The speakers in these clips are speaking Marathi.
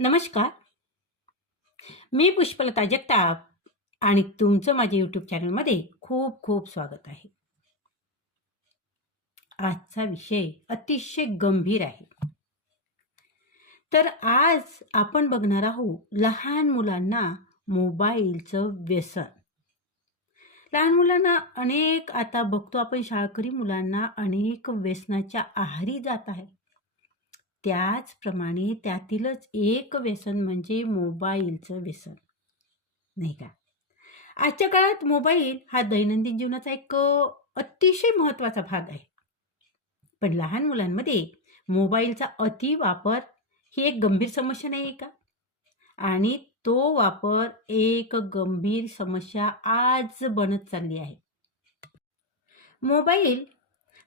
नमस्कार. मी पुष्पलता जगताप आणि तुमचं माझ्या यूट्यूब चॅनलमध्ये खूप खूप स्वागत आहे. आजचा विषय अतिशय गंभीर आहे. तर आज आपण बघणार आहोत लहान मुलांना मोबाईलचं व्यसन. लहान मुलांना आता बघतो आपण शाळकरी मुलांना अनेक व्यसनाच्या आहारी जात आहे. त्याचप्रमाणे त्यातीलच एक व्यसन म्हणजे मोबाईलचं व्यसन, नाही का? आजच्या काळात मोबाईल हा दैनंदिन जीवनाचा एक अतिशय महत्त्वाचा भाग आहे. पण लहान मुलांमध्ये मोबाईलचा अतिवापर ही एक गंभीर समस्या नाही आहे का? आणि तो वापर एक गंभीर समस्या आज बनत चालली आहे. मोबाईल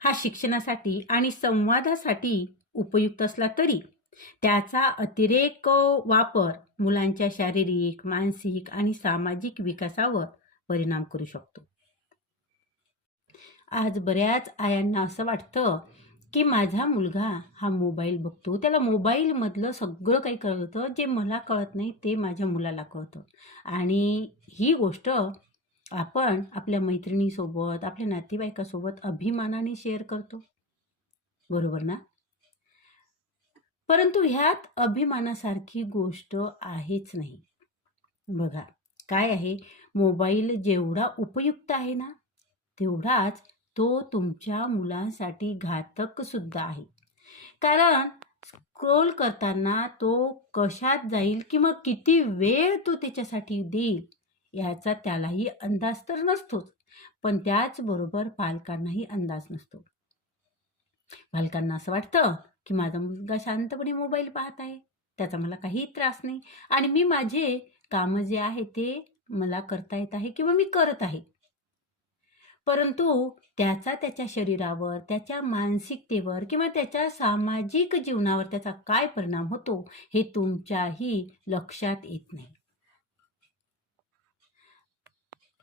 हा शिक्षणासाठी आणि संवादासाठी उपयुक्त असला तरी त्याचा अतिरेक वापर मुलांच्या शारीरिक, मानसिक आणि सामाजिक विकासावर परिणाम करू शकतो. आज बऱ्याच आयांना असं वाटतं की माझा मुलगा हा मोबाईल बघतो, त्याला मोबाईलमधलं सगळं काही कळतं, जे मला कळत नाही ते माझ्या मुलाला कळतं. आणि ही गोष्ट आपण आपल्या मैत्रिणीसोबत, आपल्या नातेवाईकासोबत अभिमानाने शेअर करतो, बरोबर ना? परंतु ह्यात अभिमानासारखी गोष्ट आहेच नाही. बघा, काय आहे, मोबाईल जेवढा उपयुक्त आहे ना, तेवढाच तो तुमच्या मुलांसाठी घातक सुद्धा आहे. कारण स्क्रोल करताना तो कशात जाईल किंवा किती वेळ तो त्याच्यासाठी देईल याचा त्यालाही अंदाज तर नसतोच, पण त्याचबरोबर पालकांनाही अंदाज नसतो. पालकांना असं वाटतं की माझा मुलगा शांतपणे मोबाईल पाहत आहे, त्याचा मला काही त्रास नाही आणि मी माझे कामं जे आहे ते मला करता येत आहे किंवा मी करत आहे. परंतु त्याचा त्याच्या शरीरावर, त्याच्या मानसिकतेवर किंवा त्याच्या सामाजिक जीवनावर त्याचा काय परिणाम होतो हे तुमच्याही लक्षात येत नाही.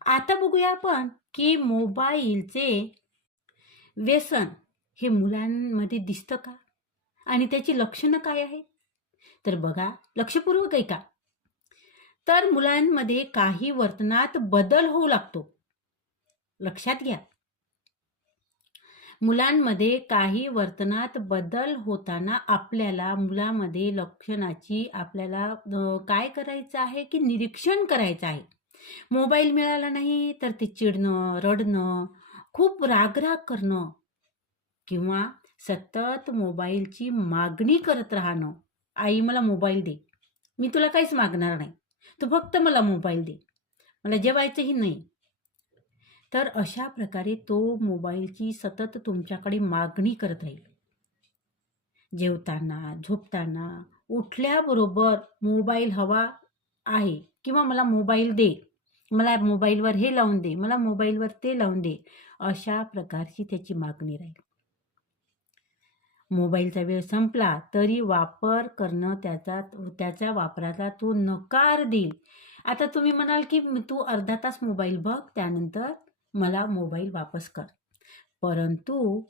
आता बघूया आपण की मोबाईलचे व्यसन हे मुलांमध्ये दिसतं का आणि त्याची लक्षणं काय आहेत? तर बघा, लक्षपूर्वक ऐका. तर मुलांमध्ये काही वर्तनात बदल होऊ लागतो. लक्षात घ्या. मुलांमध्ये काही वर्तनात बदल होताना आपल्याला मुलामध्ये लक्षणाची काय करायचं आहे की निरीक्षण करायचं आहे. मोबाईल मिळाला नाही तर ते चिडणं, रडणं, खूप राग-राग करणं किंवा सतत मोबाईलची मागणी करत राहणं. आई मला मोबाईल दे, मी तुला काहीच मागणार नाही, तू फक्त मला मोबाईल दे, मला जेवायचंही नाही. तर अशा प्रकारे तो मोबाईलची सतत तुमच्याकडे मागणी करत राहील. जेवताना, झोपताना, उठल्याबरोबर मोबाईल हवा आहे किंवा मला मोबाईल दे, मला मोबाईलवर हे लावून दे, मला मोबाईलवर ते लावून दे, अशा प्रकारची त्याची मागणी राहील. मोबाईलचा वेळ संपला तरी वापर करणं त्याच्या वापराचा तो नकार देईल. आता तुम्ही म्हणाल की तू अर्धा तास मोबाईल बघ, त्यानंतर मला मोबाईल वापस कर. परंतु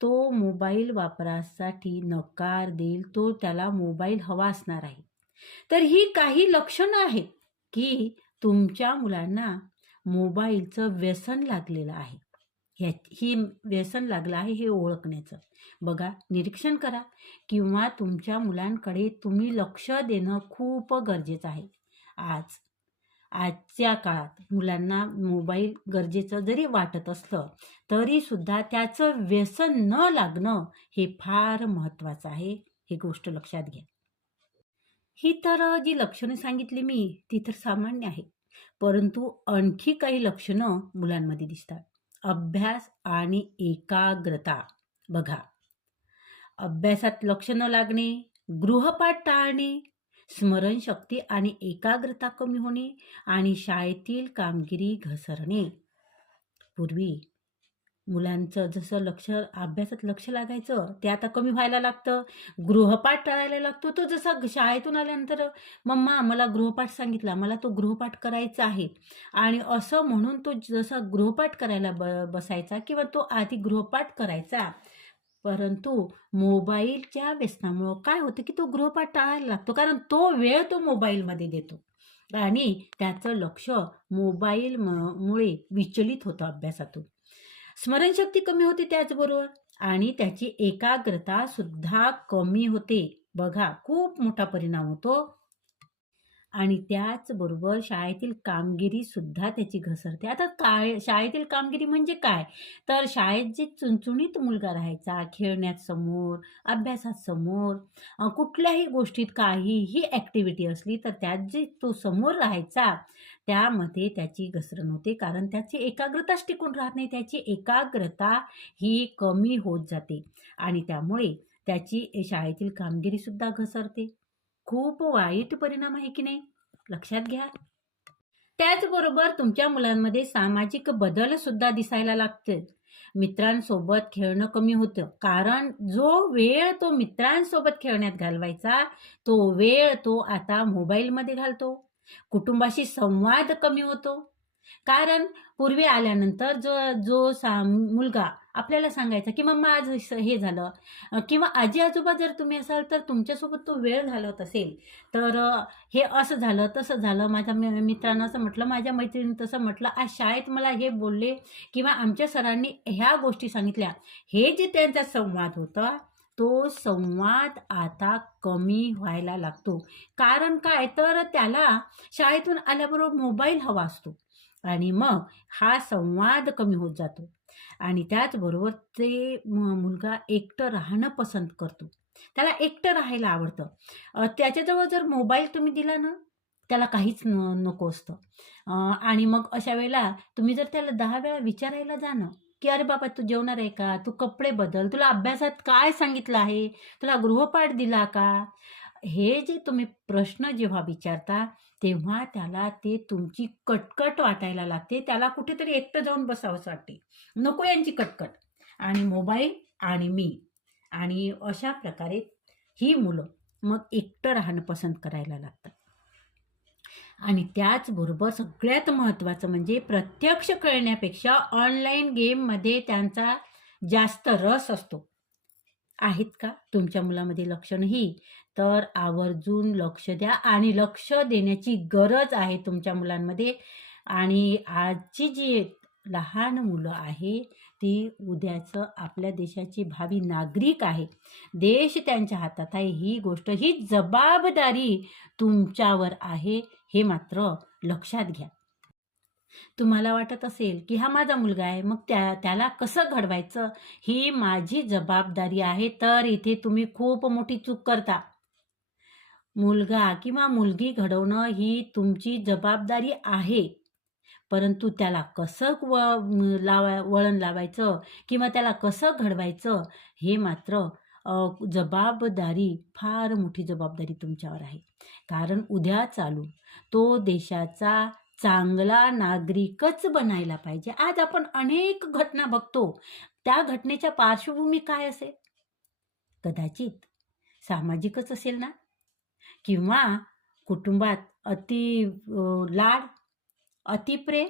तो मोबाईल वापरासाठी नकार देईल, तो त्याला मोबाईल हवा असणार आहे. तर ही काही लक्षणं आहेत की तुमच्या मुलांना मोबाईलचं व्यसन लागलेलं आहे. ही व्यसन लागलं आहे हे ओळखण्याचं. बघा, निरीक्षण करा किंवा तुमच्या मुलांकडे तुम्ही लक्ष देणं खूप गरजेचं आहे. आजच्या काळात मुलांना मोबाईल गरजेचं जरी वाटत असलं तरी सुद्धा त्याचं व्यसन न लागणं हे फार महत्त्वाचं आहे. ही गोष्ट लक्षात घ्या. ही तर जी लक्षणं सांगितली मी ती तर सामान्य आहे, परंतु आणखी काही लक्षणं मुलांमध्ये दिसतात. अभ्यास आणि एकाग्रता. बघा, अभ्यासात लक्ष न लागणे, गृहपाठ टाळणे, स्मरणशक्ती आणि एकाग्रता कमी होणे आणि शाळेतील कामगिरी घसरणे. पूर्वी मुलांचं जसं अभ्यासात लक्ष लागायचं ते आता कमी व्हायला लागतं. गृहपाठ टाळायला लागतो. तो जसा शाळेतून आल्यानंतर मम्मा मला गृहपाठ सांगितला, मला तो गृहपाठ करायचा आहे आणि असं म्हणून तो जसा गृहपाठ करायला बसायचा किंवा तो आधी गृहपाठ करायचा, परंतु मोबाईलच्या व्यसनामुळं काय होतं, की तो गृहपाठ टाळायला लागतो. कारण तो वेळ तो मोबाईलमध्ये देतो आणि त्याचं लक्ष मुळे विचलित होतं अभ्यासातून. स्मरणशक्ती कमी होते त्याचबरोबर आणि त्याची एकाग्रतासुद्धा कमी होते. बघा, खूप मोठा परिणाम होतो आणि त्याचबरोबर शाळेतील कामगिरीसुद्धा त्याची घसरते. आता काय शाळेतील कामगिरी म्हणजे काय? तर शाळेत जे चुणचुणीत मुलगा राहायचा, खेळण्यात समोर, अभ्यासात समोर, कुठल्याही गोष्टीत काहीही ॲक्टिव्हिटी असली, तर त्यात जे तो समोर राहायचा, त्यामध्ये त्याची घसरण होते. कारण त्याची एकाग्रताच टिकून राहत नाही. त्याची एकाग्रता ही कमी होत जाते आणि त्यामुळे त्याची शाळेतील कामगिरीसुद्धा घसरते. खूप वाईट परिणाम आहे की नाही? लक्षात घ्या. त्याचबरोबर तुमच्या मुलांमध्ये सामाजिक बदल सुद्धा दिसायला लागते. मित्रांसोबत खेळणं कमी होतं. कारण जो वेळ तो मित्रांसोबत खेळण्यात घालवायचा, तो वेळ तो आता मोबाईलमध्ये घालतो. कुटुंबाशी संवाद कमी होतो. कारण पूर्वी आल्यानंतर जो जो मुलगा आपल्याला सांगायचा, की "मम्मा आज हे झालं." किंवा आजी-आजोबा जर तुम्ही असाल, तर तुमच्यासोबत तो वेळ घालवत असेल, तर हे असं झालं, तसं झालं, माझ्या मित्रानं असं म्हटलं, माझ्या मैत्रिणीनं तसं म्हटलं, आज शाळेत मला हे बोलले किंवा आमच्या सरांनी ह्या गोष्टी सांगितल्या. हे जे त्यांचा संवाद होता, तो संवाद आता कमी व्हायला लागतो. कारण काय, तर त्याला शाळेतून आल्याबरोबर मोबाईल हवा असतो आणि मग हा संवाद कमी होत जातो आणि त्याचबरोबर ते मुलगा एकटं राहणं पसंत करतो. त्याला एकटं राहायला आवडतं. त्याच्याजवळ जर मोबाईल तुम्ही दिला ना, त्याला काहीच नको असतं. आणि मग अशा वेळेला तुम्ही जर त्याला 10 वेळा विचारायला जा ना, की "अरे बाबा, तू जेवणार आहे का? तू कपडे बदल. तुला अभ्यासात काय सांगितलं आहे? तुला गृहपाठ दिला का?" हे जे तुम्ही प्रश्न जेव्हा विचारता, तेव्हा त्याला ते तुमची कटकट वाटायला लागते. त्याला कुठेतरी एकटं जाऊन बसावंसं वाटते. नको यांची कटकट आणि मोबाईल आणि मी आणि अशा प्रकारे ही मुलं मग एकटं राहणं पसंत करायला लागतात. आणि त्याचबरोबर सगळ्यात महत्त्वाचं म्हणजे प्रत्यक्ष खेळण्यापेक्षा ऑनलाईन गेममध्ये त्यांचा जास्त रस असतो. आहेत का तुमच्या मुलामध्ये लक्ष नाही? तर आवर्जून लक्ष द्या आणि लक्ष देण्याची गरज आहे तुमच्या मुलांमध्ये. आणि आजची जी लहान मुलं आहे, ती उद्याचं आपल्या देशाची भावी नागरिक आहे. देश त्यांच्या हातात आहे. ही गोष्ट, ही जबाबदारी तुमच्यावर आहे, हे मात्र लक्षात घ्या. तुम्हाला वाटत असेल, की हा माझा मुलगा आहे, मग त्याला कसं घडवायचं, ही माझी जबाबदारी आहे. तर इथे तुम्ही खूप मोठी चूक करता. मुलगा किंवा मुलगी घडवणं ही तुमची जबाबदारी आहे. परंतु त्याला कसं वळण लावायचं किंवा त्याला कसं घडवायचं, हे मात्र जबाबदारी, फार मोठी जबाबदारी तुमच्यावर आहे. कारण उद्या चालून तो देशाचा चांगला नागरिकच बनायला पाहिजे. आज आपण अनेक घटना बघतो. त्या घटनेच्या पार्श्वभूमी काय असेल? कदाचित सामाजिकच असेल ना? किंवा कुटुंबात लाड, अतिप्रेम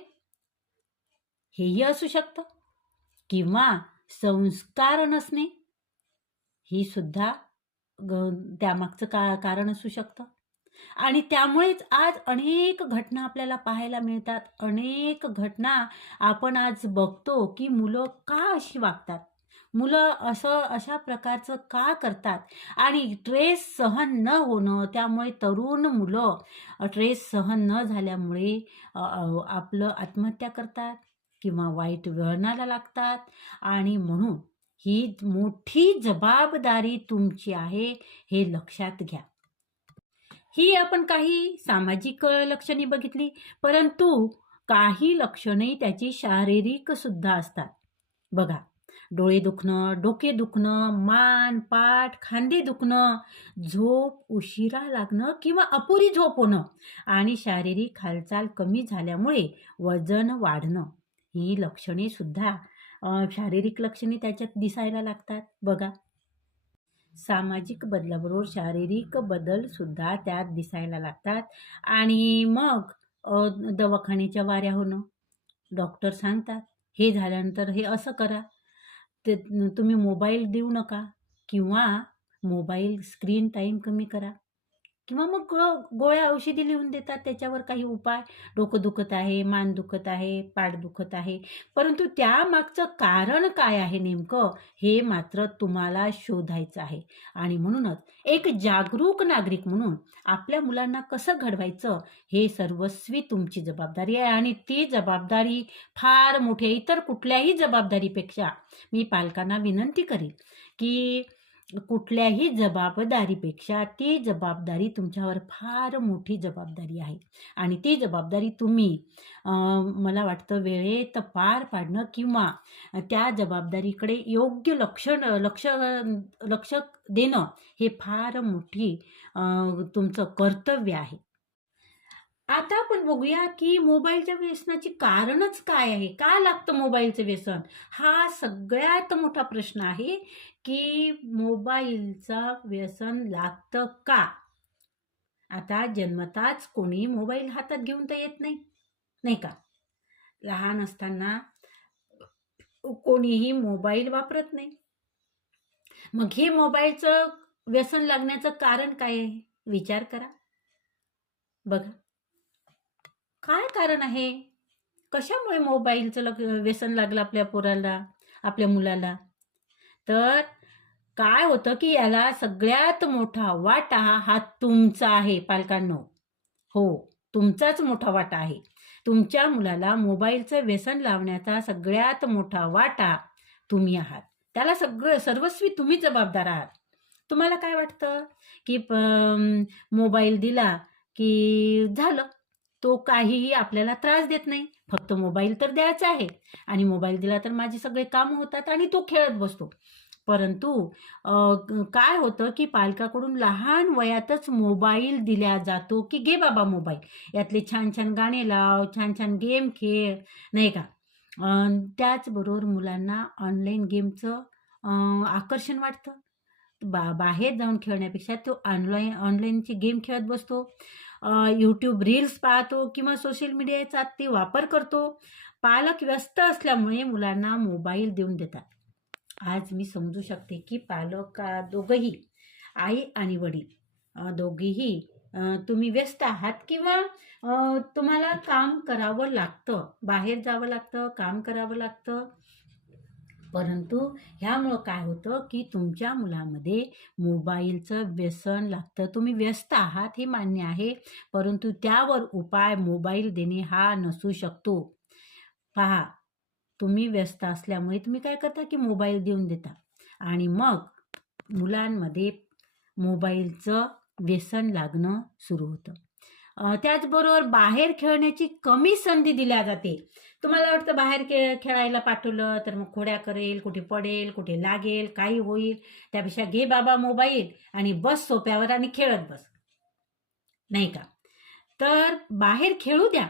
हेही असू शकतं किंवा संस्कार नसणे ही सुद्धा त्यामागचं कारण असू शकतं. आणि त्यामुळेच आज अनेक घटना आपल्याला पाहायला मिळतात. अनेक घटना आपण आज बघतो, की मुलं का अशी वागतात? मुलं अशा प्रकारचं का करतात? आणि ट्रेस सहन न होणं, त्यामुळे तरुण मुलं ट्रेस सहन न झाल्यामुळे आपलं आत्महत्या करतात किंवा वाईट वळणाला लागतात आणि म्हणून ही मोठी जबाबदारी तुमची आहे, हे लक्षात घ्या. ही आपण काही सामाजिक लक्षणे बघितली, परंतु काही लक्षणे त्याची शारीरिक सुद्धा असतात. बघा, डोळे दुखणं, डोके दुखणं, मान, पाठ, खांदे दुखणं, झोप उशिरा लागणं किंवा अपुरी झोप होणं आणि शारीरिक हालचाल कमी झाल्यामुळे वजन वाढणं. ही लक्षणे सुद्धा शारीरिक लक्षणे त्याच्यात दिसायला लागतात. बघा, सामाजिक बदलाबरोबर शारीरिक बदल सुद्धा त्यात दिसायला लागतात आणि मग दवाखान्याच्या वाऱ्या होणं. डॉक्टर सांगतात, हे झाल्यानंतर हे असं करा. ते तुम्ही मोबाईल देऊ नका किंवा मोबाईल स्क्रीन टाईम कमी करा. किंवा मग गोळ्या औषधी लिहून देतात त्याच्यावर काही उपाय. डोकं दुखत आहे, मान दुखत आहे, पाठ दुखत आहे. परंतु त्यामागचं कारण काय आहे नेमकं हे मात्र तुम्हाला शोधायचं आहे. आणि म्हणूनच एक जागरूक नागरिक म्हणून आपल्या मुलांना कसं घडवायचं हे सर्वस्वी तुमची जबाबदारी आहे आणि ती जबाबदारी फार मोठी आहे. इतर कुठल्याही जबाबदारीपेक्षा मी पालकांना विनंती करीन, की कुठल्याही जबाबदारीपेक्षा ती जबाबदारी तुमच्यावर फार मोठी जबाबदारी आहे आणि ती जबाबदारी तुम्ही मला वाटतं वेळेत पार पाडणं किंवा त्या जबाबदारीकडे योग्य लक्ष लक्ष देणं हे फार मोठी तुमचं कर्तव्य आहे. आता आपण बघूया की मोबाईलच्या व्यसनाची कारणच काय आहे? का लागतं मोबाईलचं व्यसन? हा सगळ्यात मोठा प्रश्न आहे की मोबाईलचं व्यसन लागतं का? आता जन्मताच कोणी मोबाईल हातात घेऊन तर येत नाही, नाही का? लहान असताना कोणीही मोबाईल वापरत नाही. मग हे मोबाईलचं व्यसन लागण्याचं कारण काय आहे? विचार करा. बघा, काय कारण आहे? कशामुळे मोबाईलचं व्यसन लागलं आपल्या पोराला, आपल्या मुलाला? तर काय होतं की याला सगळ्यात मोठा वाटा हा तुमचा आहे पालकांनो. हो, तुमचाच मोठा वाटा आहे. तुमच्या मुलाला मोबाईलचं व्यसन लावण्याचा सगळ्यात मोठा वाटा तुम्ही आहात. त्याला सर्वस्वी तुम्ही जबाबदार आहात. तुम्हाला काय वाटतं की मोबाईल दिला की झालं, तो काहीही आपल्याला त्रास देत नाही. फक्त मोबाईल तर द्यायचा आहे आणि मोबाईल दिला तर माझी सगळे कामं होतात आणि तो खेळत बसतो. परंतु काय होतं की पालकाकडून लहान वयातच मोबाईल दिला जातो की घे बाबा मोबाईल, यातले छान छान गाणे लाव, छान छान गेम खेळ, नाही का? त्याचबरोबर मुलांना ऑनलाईन गेमचं आकर्षण वाटतं. बाहेर जाऊन खेळण्यापेक्षा तो ऑनलाईनची गेम खेळत बसतो. यूट्यूब रील्स पाहतो किंवा सोशल मीडियाचा ते वापर करतो. पालक व्यस्त असल्यामुळे मुलांना मोबाईल देऊन देतात. आज मी समजू शकते की पालक दोघंही, आई आणि वडील दोघेही तुम्ही व्यस्त आहात किंवा तुम्हाला काम करावं लागतं, बाहेर जावं लागतं, काम करावं लागतं. परंतु ह्यामुळं काय होतं की तुमच्या मुलामध्ये मोबाईलचं व्यसन लागतं. तुम्ही व्यस्त आहात हे मान्य आहे, परंतु त्यावर उपाय मोबाईल देणे हा नसू शकतो. पहा, तुम्ही व्यस्त असल्यामुळे तुम्ही काय करता की मोबाईल देऊन देता आणि मग मुलांमध्ये मोबाईलचं व्यसन लागणं सुरू होतं. त्याचबरोबर बाहेर खेळण्याची कमी संधी दिल्या जाते. तुम्हाला वाटतं बाहेर खेळायला पाठवलं तर मग खोड्या करेल, कुठे पडेल, कुठे लागेल, काही होईल. त्यापेक्षा घे बाबा मोबाईल आणि बस सोप्यावर आणि खेळत बस, नाही का? तर बाहेर खेळू द्या,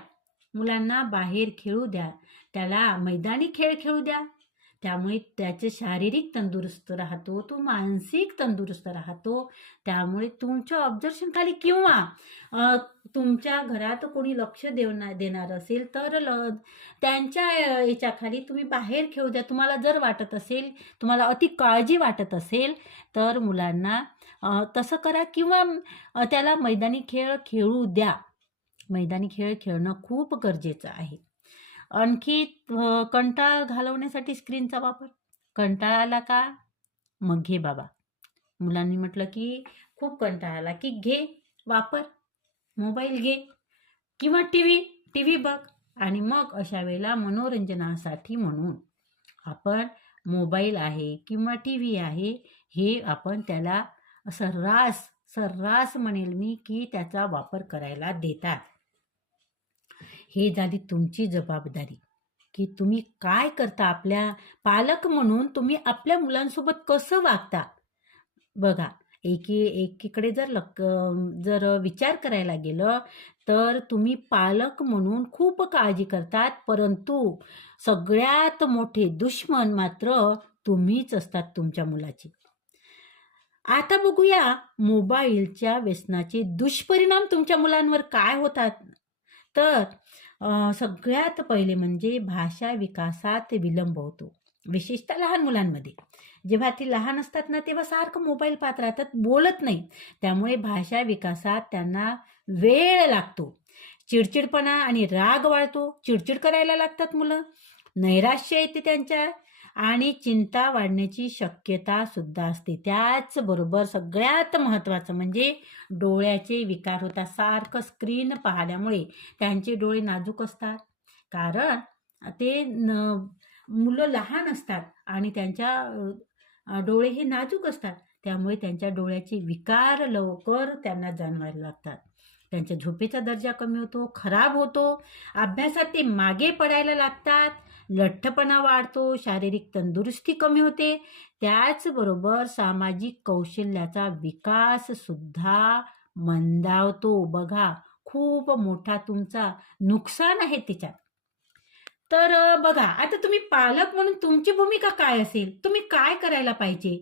मुलांना बाहेर खेळू द्या, त्याला मैदानी खेळ खेळू द्या. त्यामुळे त्याचे शारीरिक तंदुरुस्त राहतो, तो मानसिक तंदुरुस्त राहतो. त्यामुळे तुमच्या ऑब्झर्वेशनखाली किंवा तुमच्या घरात कोणी लक्ष देणार असेल तर त्यांच्या याच्याखाली तुम्ही बाहेर खेळू द्या. तुम्हाला जर वाटत असेल, तुम्हाला अति काळजी वाटत असेल तर मुलांना तसं करा किंवा त्याला मैदानी खेळ खेळू द्या. मैदानी खेळ खेळणं खूप गरजेचं आहे. आणखी कंटाळा घालवण्यासाठी स्क्रीनचा वापर. कंटाळा आला का? मग घे बाबा. मुलांनी म्हटलं की खूप कंटाळा आला की घे, वापर, मोबाईल घे किंवा टी व्ही बघ. आणि मग अशा वेळेला मनोरंजनासाठी म्हणून आपण मोबाईल आहे किंवा टी व्ही आहे हे आपण त्याला सर्रास म्हणेल मी की त्याचा वापर करायला देतात. हे झाली तुमची जबाबदारी की तुम्ही काय करता. आपल्या पालक म्हणून तुम्ही आपल्या मुलांसोबत कसं वागता. बघा, एकीकडे जर विचार करायला गेलं तर तुम्ही पालक म्हणून खूप काळजी करतात, परंतु सगळ्यात मोठे दुश्मन मात्र तुम्हीच असतात तुमच्या मुलाची. आता बघूया मोबाईलच्या व्यसनाचे दुष्परिणाम तुमच्या मुलांवर काय होतात. तर सगळ्यात पहिले म्हणजे भाषा विकासात विलंब होतो. विशेषतः लहान मुलांमध्ये. जेव्हा ती लहान असतात ना, तेव्हा सारखं मोबाईल पाहत राहतात, बोलत नाही. त्यामुळे भाषा विकासात त्यांना वेळ लागतो. चिडचिडपणा आणि राग वाढतो, चिडचिड करायला लागतात मुलं, नैराश्य येते त्यांच्यात आणि चिंता वाढण्याची शक्यता सुद्धा असते. त्याचबरोबर सगळ्यात महत्त्वाचं म्हणजे डोळ्याचे विकार होतात. सारखं स्क्रीन पाहिल्यामुळे त्यांचे डोळे नाजूक असतात. कारण ते मुलं लहान असतात आणि त्यांच्या डोळे हे नाजूक असतात. त्यामुळे त्यांच्या डोळ्याचे विकार लवकर त्यांना जाणवायला लागतात. त्यांच्या झोपेचा दर्जा कमी होतो, खराब होतो, अभ्यासात ते मागे पडायला लागतात, लठ्ठपणा वाढतो, शारीरिक तंदुरुस्ती कमी होते. त्याचबरोबर सामाजिक कौशल्याचा विकास सुद्धा मंदावतो. बघा, खूप मोठा तुमचा नुकसान आहे त्याच्यात. तर बघा, आता तुम्ही पालक म्हणून तुमची भूमिका काय असेल? तुम्ही काय करायला पाहिजे?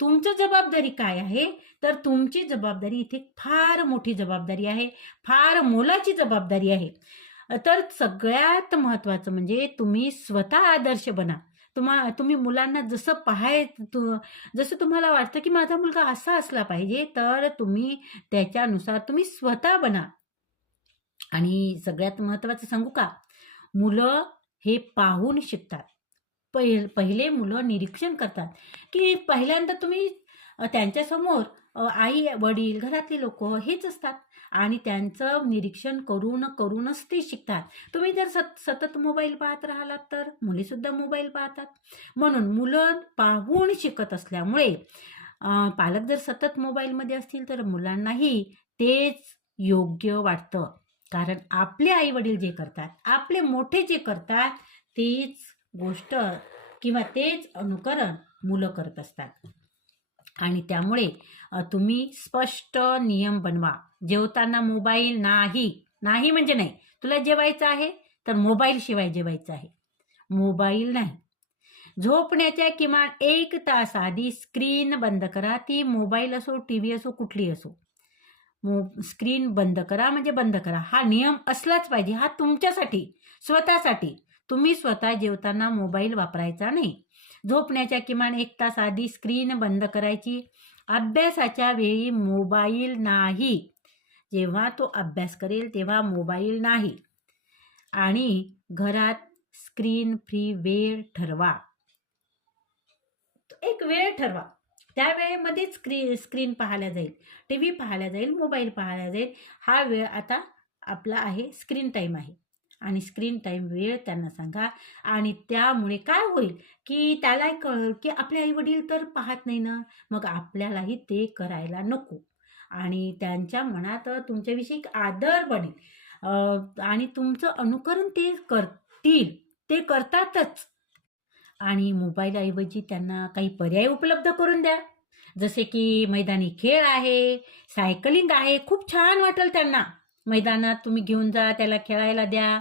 तुमची जबाबदारी काय आहे? तर तुमची जबाबदारी इथे फार मोठी जबाबदारी आहे, फार मोलाची जबाबदारी आहे. तर सगळ्यात महत्त्वाचं म्हणजे तुम्ही स्वतः आदर्श बना. तुम्ही मुलांना जसं तुम्हाला वाटतं की माझा मुलगा असा असला पाहिजे, तर तुम्ही त्याच्यानुसार तुम्ही स्वतः बना. आणि सगळ्यात महत्त्वाचं सांगू का? मुलं हे पाहून शिकतात. पहिले मुलं निरीक्षण करतात, की पहिल्यांदा तुम्ही त्यांच्यासमोर आई-वडील, घरातली लोकं हेच असतात आणि त्यांचं निरीक्षण करूनच ते शिकतात. तुम्ही जर सतत मोबाईल पाहत राहिलात, तर मुलीसुद्धा मोबाईल पाहतात. म्हणून मुलं पाहून शिकत असल्यामुळे पालक जर सतत मोबाईलमध्ये असतील, तर मुलांनाही तेच योग्य वाटतं. कारण आपले आई-वडील जे करतात, आपले मोठे जे करतात, तीच गोष्ट किंवा तेच अनुकरण मुलं करत असतात. आणि त्यामुळे तुम्ही स्पष्ट नियम बनवा. जेवताना मोबाईल नाही, नाही म्हणजे नाही. तुला जेवायचं आहे, तर मोबाईलशिवाय जेवायचं आहे. मोबाईल नाही. झोपण्याच्या किमान 1 तास आधी स्क्रीन बंद करा. ती मोबाईल असो, टीव्ही असो, कुठली असो. स्क्रीन बंद करा म्हणजे बंद करा. हा नियम असलाच पाहिजे. हा तुमच्यासाठी, स्वतःसाठी. तुम्ही स्वतः जेवताना मोबाईल वापरायचा नाही. झोपण्याच्या किमान 1 तास आधी स्क्रीन बंद करायची. अभ्यासाच्या वेळी मोबाईल नाही. जेव्हा तो अभ्यास करेल तेव्हा मोबाईल नाही. आणि घरात स्क्रीन फ्री वेळ ठरवा. एक वेळ ठरवा. त्या वेळेमध्येच स्क्रीन पाहायला जाईल, टीव्ही पाहायला जाईल, मोबाईल पाहायला जाईल. हा वेळ आता आपला आहे, स्क्रीन टाईम आहे. आणि स्क्रीन टाईम वेळ त्यांना सांगा. आणि त्यामुळे काय होईल, की त्यालाही कळेल, की आपले आई-वडील तर पाहत नाही ना, मग आपल्यालाही ते करायला नको. आणि त्यांच्या मनात तुमच्याविषयी एक आदर बनेल. आणि तुमचं अनुकरण ते करतील, ते करतातच. आणि मोबाईलऐवजी त्यांना काही पर्याय उपलब्ध करून द्या. जसे की मैदानी खेळ आहे, सायकलिंग आहे. खूप छान वाटेल त्यांना. मैदानात तुम्ही घेऊन जा, त्याला खेळायला द्या.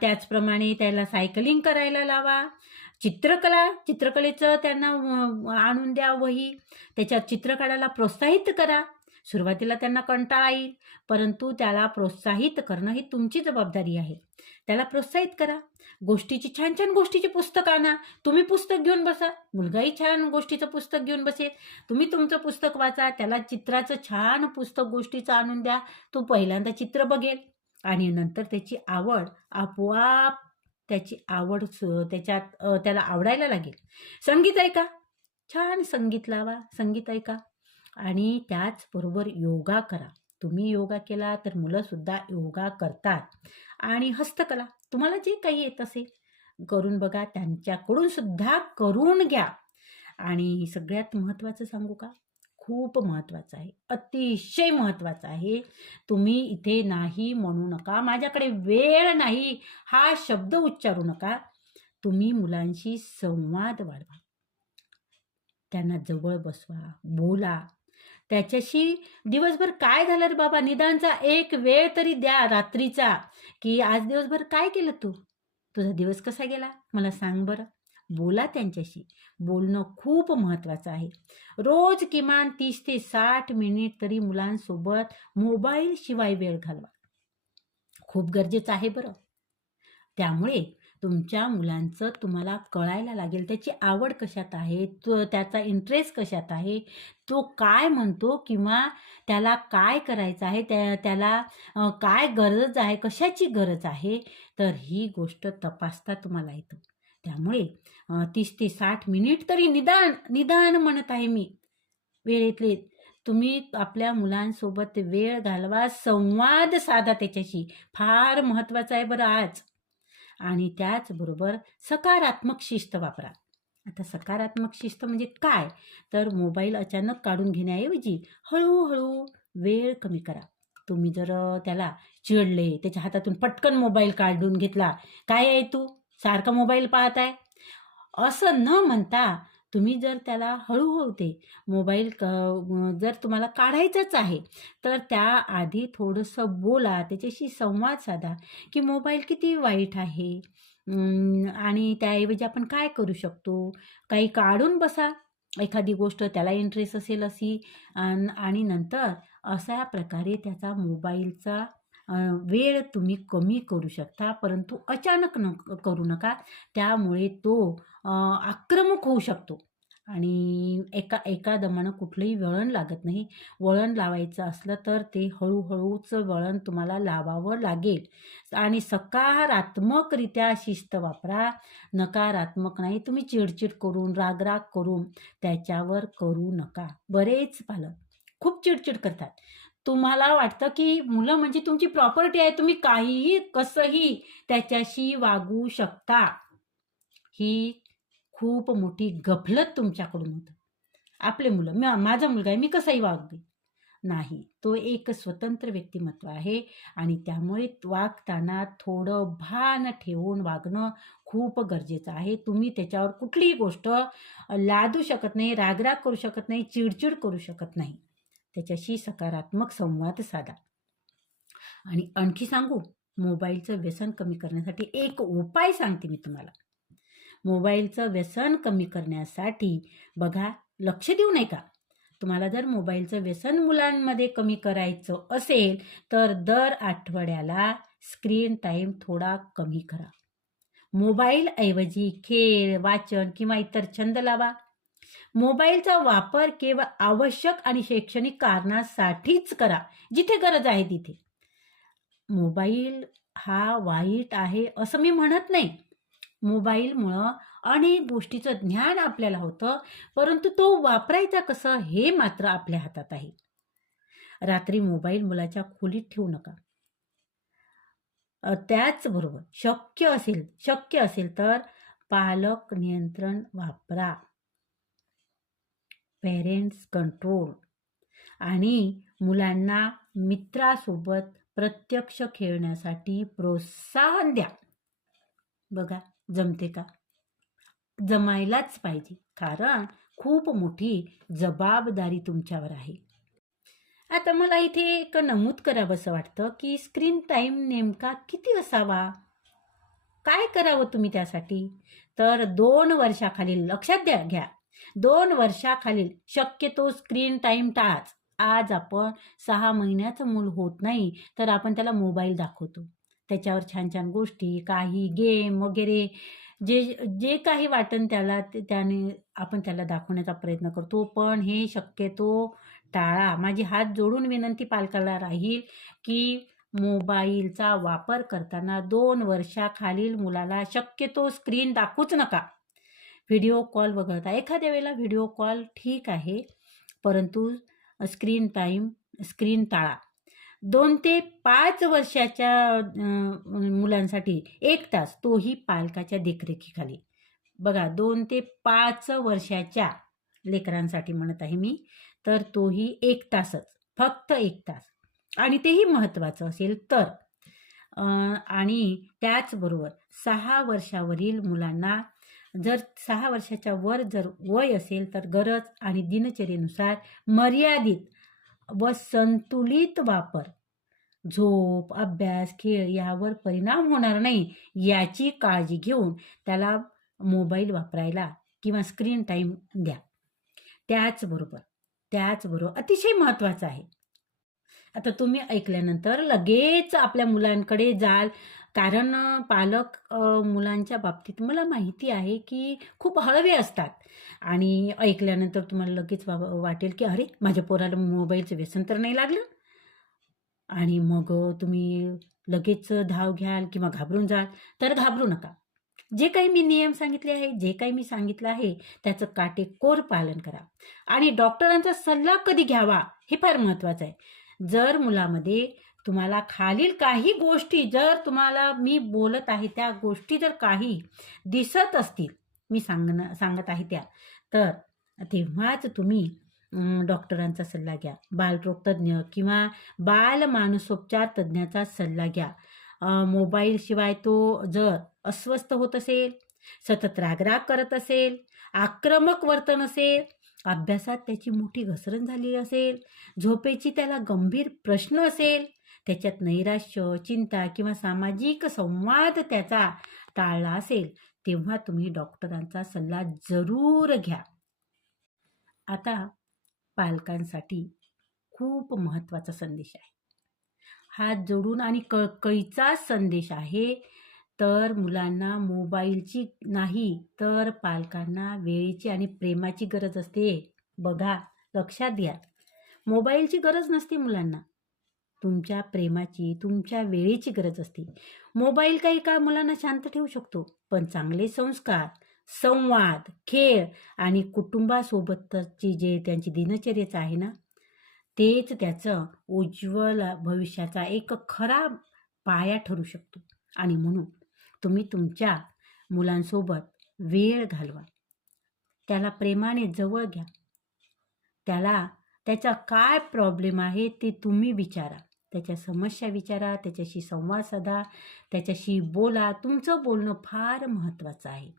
त्याचप्रमाणे त्याला सायकलिंग करायला लावा. चित्रकलेचं त्यांना आणून द्या वही. त्याच्यात चित्र काढायला प्रोत्साहित करा. सुरुवातीला त्यांना कंटाळा येईल, परंतु त्याला प्रोत्साहित करणं ही तुमची जबाबदारी आहे. त्याला प्रोत्साहित करा. छान छान गोष्टीची पुस्तक आणा. तुम्ही पुस्तक घेऊन बसा. मुलगाही छान गोष्टीचं पुस्तक घेऊन बसेल. तुम्ही तुमचं पुस्तक वाचा. त्याला चित्राचं छान पुस्तक गोष्टीचं आणून द्या. तो पहिल्यांदा चित्र बघेल आणि नंतर त्याची आवड आपोआप त्याच्यात त्याला आवडायला लागेल. संगीत ऐका. छान संगीत लावा, संगीत ऐका. आणि त्याचबरोबर योगा करा. तुम्ही योगा केला तर मुलंसुद्धा योगा करतात. आणि हस्तकला तुम्हाला जे काही येत असेल करून बघा. त्यांच्याकडून सुद्धा करून घ्या. आणि सगळ्यात महत्त्वाचं सांगू का? खूप महत्त्वाचं आहे, अतिशय महत्त्वाचं आहे. तुम्ही इथे नाही म्हणू नका, माझ्याकडे वेळ नाही हा शब्द उच्चारू नका. तुम्ही मुलांशी संवाद वाढवा. त्यांना जवळ बसवा, बोला. त्याच्याशी दिवसभर काय झालं रे बाबा, निदानचा एक वेळ तरी द्या रात्रीचा, की आज दिवसभर काय केलं तू? तुझा दिवस कसा गेला? मला सांग बरं. बोला त्यांच्याशी. बोलणं खूप महत्त्वाचं आहे. रोज किमान 30 ते 60 मिनिट तरी मुलांसोबत मोबाईलशिवाय वेळ घालवा. खूप गरजेचं आहे बरं. त्यामुळे तुमच्या मुलांचं तुम्हाला कळायला लागेल. त्याची आवड कशात आहे, त्याचा इंटरेस्ट कशात आहे, तो काय म्हणतो किंवा त्याला काय करायचं आहे, त्याला काय गरज आहे, कशाची गरज आहे, तर ही गोष्ट तपासता तुम्हाला येतं. त्यामुळे 30 ते 60 मिनिट तरी निदान म्हणत आहे मी, वेळेतले तुम्ही आपल्या मुलांसोबत वेळ घालवा, संवाद साधा त्याच्याशी. फार महत्त्वाचं आहे बरं आज. आणि त्याचबरोबर सकारात्मक शिस्त वापरा. आता सकारात्मक शिस्त म्हणजे काय? तर मोबाईल अचानक काढून घेण्याऐवजी हळूहळू वेळ कमी करा. तुम्ही जर त्याला चिडले, त्याच्या हातातून पटकन मोबाईल काढून घेतला, "काय आहे तू? सारखा मोबाईल पाहत आहे." असं न म्हणता तुम्ही जर त्याला हळूहळू ते मोबाईल जर तुम्हाला काढायचाच आहे, तर त्याआधी थोडंसं बोला, त्याच्याशी संवाद साधा, की मोबाईल किती वाईट आहे आणि त्याऐवजी आपण काय करू शकतो? काही काढून बसा, एखादी गोष्ट त्याला इंटरेस्ट असेल अशी आणि नंतर अशा प्रकारे त्याचा मोबाईलचा वेळ तुम्ही कमी करू शकता, परंतु अचानक करू नका. त्यामुळे तो आक्रमक होऊ शकतो आणि एका दमानं कुठलंही वळण लागत नाही. वळण लावायचं असलं तर ते हळूहळूचं वळण तुम्हाला लावावं लागेल आणि सकारात्मकरित्या शिस्त वापरा, नकारात्मक नाही. तुम्ही चिडचिड करून, राग करून त्याच्यावर करू नका. बरेच पालक खूप चिडचिड करतात. तुम्हाला वाटतं की मुलं म्हणजे तुमची प्रॉपर्टी आहे, तुम्ही काहीही कसंही त्याच्याशी वागू शकता. ही खूप मोठी गफलत तुमच्याकडून होतं. आपले मुलं, माझा मुलगा आहे, मी कसाही वागेन. नाही, तो एक स्वतंत्र व्यक्तिमत्व आहे आणि त्यामुळे वागताना थोडं भान ठेवून वागणं खूप गरजेचं आहे. तुम्ही त्याच्यावर कुठलीही गोष्ट लादू शकत नाही, रागराग करू शकत नाही, चिडचिड करू शकत नाही. त्याच्याशी सकारात्मक संवाद साधा. आणि आणखी सांगू, मोबाईलचं व्यसन कमी करण्यासाठी एक उपाय सांगते मी तुम्हाला. मोबाईलचं व्यसन कमी करण्यासाठी बघा, लक्ष देऊ नये का? तुम्हाला जर मोबाईलचं व्यसन मुलांमध्ये कमी करायचं असेल, तर दर आठवड्याला स्क्रीन टाईम थोडा कमी करा. मोबाईलऐवजी खेळ, वाचन किंवा इतर छंद लावा. मोबाईलचा वापर केवळ आवश्यक आणि शैक्षणिक कारणासाठीच करा, जिथे गरज आहे तिथे. मोबाईल हा वाईट आहे असं मी म्हणत नाही. मोबाईलमुळं अनेक गोष्टीचं ज्ञान आपल्याला होतं, परंतु तो वापरायचा कसं हे मात्र आपल्या हातात आहे. रात्री मोबाईल मुलाच्या खोलीत ठेवू नका. त्याचबरोबर शक्य असेल तर पालक नियंत्रण वापरा. पेरेंट्स कंट्रोल आणि मुलांना मित्रासोबत प्रत्यक्ष खेळण्यासाठी प्रोत्साहन द्या. बघा, जमते का? जमायलाच पाहिजे, कारण खूप मोठी जबाबदारी तुमच्यावर आहे. आता मला इथे एक नमूद करावंसं वाटतं की स्क्रीन टाईम नेमका किती असावा? काय करावं तुम्ही त्यासाठी? तर 2 वर्षाखालील, लक्षात घ्या, 2 वर्षाखालील शक्यतो स्क्रीन टाईम टाळाच. आज आपण 6 महिन्याचं मूल होत नाही, तर आपण त्याला मोबाईल दाखवतो. त्याच्यावर छान-छान गोष्टी, काही गेम वगैरे जे जे काही वाटेल त्याने आपण त्याला दाखवण्याचा प्रयत्न करतो. पण हे शक्यतो टाळा. माझी हात जोडून विनंती पालकाला राहील की मोबाईलचा वापर करताना 2 वर्षाखालील मुलाला शक्यतो स्क्रीन दाखवूच नका. व्हिडिओ कॉल वगळता. एखाद्या वेळेला व्हिडिओ कॉल ठीक आहे, परंतु स्क्रीन टाळा. 2 ते 5 वर्षाच्या मुलांसाठी 1 तास, तोही पालकाच्या देखरेखीखाली. बघा, 2 ते 5 वर्षाच्या लेकरांसाठी म्हणत आहे मी, तर तोही 1 तासच, फक्त 1 तास, आणि तेही महत्त्वाचं असेल तर. आणि त्याचबरोबर 6 वर्षावरील मुलांना, जर 6 वर्षाच्या वर जर वय असेल, तर गरज आणि दिनचर्येनुसार मर्यादित व संतुलित वापर, झोप, अभ्यास, खेळ यावर परिणाम होणार नाही याची काळजी घेऊन त्याला मोबाईल वापरायला किंवा स्क्रीन टाईम द्या. त्याचबरोबर अतिशय महत्त्वाचं आहे, आता तुम्ही ऐकल्यानंतर लगेच आपल्या मुलांकडे जाल, कारण पालक मुलांच्या बाबतीत मला माहिती आहे, की खूप हळवे असतात आणि ऐकल्यानंतर तुम्हाला लगेच वाटेल, की "अरे, माझ्या पोराला मोबाईलचं व्यसन तर नाही लागलं?" आणि मग तुम्ही लगेच धाव घ्याल किंवा घाबरून जाल. तर घाबरू नका. जे काही मी नियम सांगितले आहे, जे काही मी सांगितलं आहे, त्याचं काटेकोर पालन करा आणि डॉक्टरांचा सल्ला कधी घ्यावा, हे फार महत्त्वाचं आहे. जर मुलामध्ये तुम्हाला खालील काही गोष्टी जर तुम्हाला मी बोलत आहे, त्या गोष्टी जर काही दिसत असतील, मी सांगत आहे त्या, तर तेव्हाच तुम्ही डॉक्टरांचा सल्ला घ्या. बालरोग तज्ञ किंवा बाल मानसोपचार तज्ञाचा सल्ला घ्या. मोबाईलशिवाय तो जर अस्वस्थ होत असेल, सतत रागराग करत असेल, आक्रमक वर्तन असेल, अभ्यासात त्याची मोठी घसरण झाली असेल, झोपेची त्याला गंभीर प्रश्न असेल, त्याच्यात नैराश्य, चिंता किंवा सामाजिक संवाद त्याचा टाळला असेल, तेव्हा तुम्ही डॉक्टरांचा सल्ला जरूर घ्या. आता पालकांसाठी खूप महत्त्वाचा संदेश आहे. हात जोडून आणि कळकळीचा संदेश आहे. तर मुलांना मोबाईलची नाही, तर पालकांना वेळेची आणि प्रेमाची गरज असते. बघा, लक्षात घ्या. मोबाईलची गरज नसते मुलांना. तुमच्या प्रेमाची, तुमच्या वेळेची गरज असते. मोबाईल काही काळ मुलांना शांत ठेवू शकतो, पण चांगले संस्कार, संवाद, खेळ आणि कुटुंबासोबतची जे त्यांची दिनचर्याचं आहे ना, तेच त्याचं उज्ज्वल भविष्याचा एक खरा पाया ठरू शकतो. आणि म्हणून तुम्ही तुमच्या मुलांसोबत वेळ घालवा. त्याला प्रेमाने जवळ घ्या. त्याला त्याचा काय प्रॉब्लेम आहे ते तुम्ही विचारा. त्याच्या समस्या विचारा, त्याच्याशी संवाद साधा, त्याच्याशी बोला. तुमचं बोलणं फार महत्त्वाचं आहे.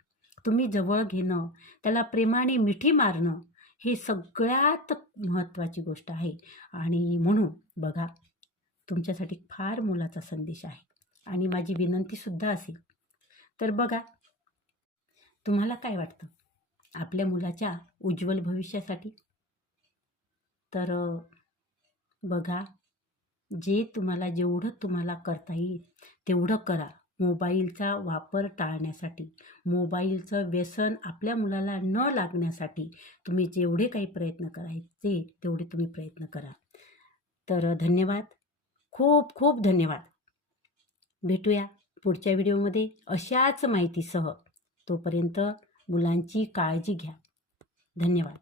तुम्ही जवळ घेणं, त्याला प्रेमाने मिठी मारणं, हे सगळ्यात महत्त्वाची गोष्ट आहे. आणि म्हणून बघा, तुमच्यासाठी फार मोलाचा संदेश आहे आणि माझी विनंतीसुद्धा असेल. तर बघा, तुम्हाला काय वाटतं आपल्या मुलाच्या उज्ज्वल भविष्यासाठी? तर बघा, जेवढं तुम्हाला करता येईल तेवढं करा. मोबाईलचा वापर टाळण्यासाठी, मोबाईलचं व्यसन आपल्या मुलाला न लागण्यासाठी तुम्ही जेवढे काही प्रयत्न करायचे तेवढे तुम्ही प्रयत्न करा. तर धन्यवाद. खूप खूप धन्यवाद. भेटूया पुढच्या व्हिडिओमध्ये अशाच माहितीसह. तोपर्यंत मुलांची काळजी घ्या. धन्यवाद.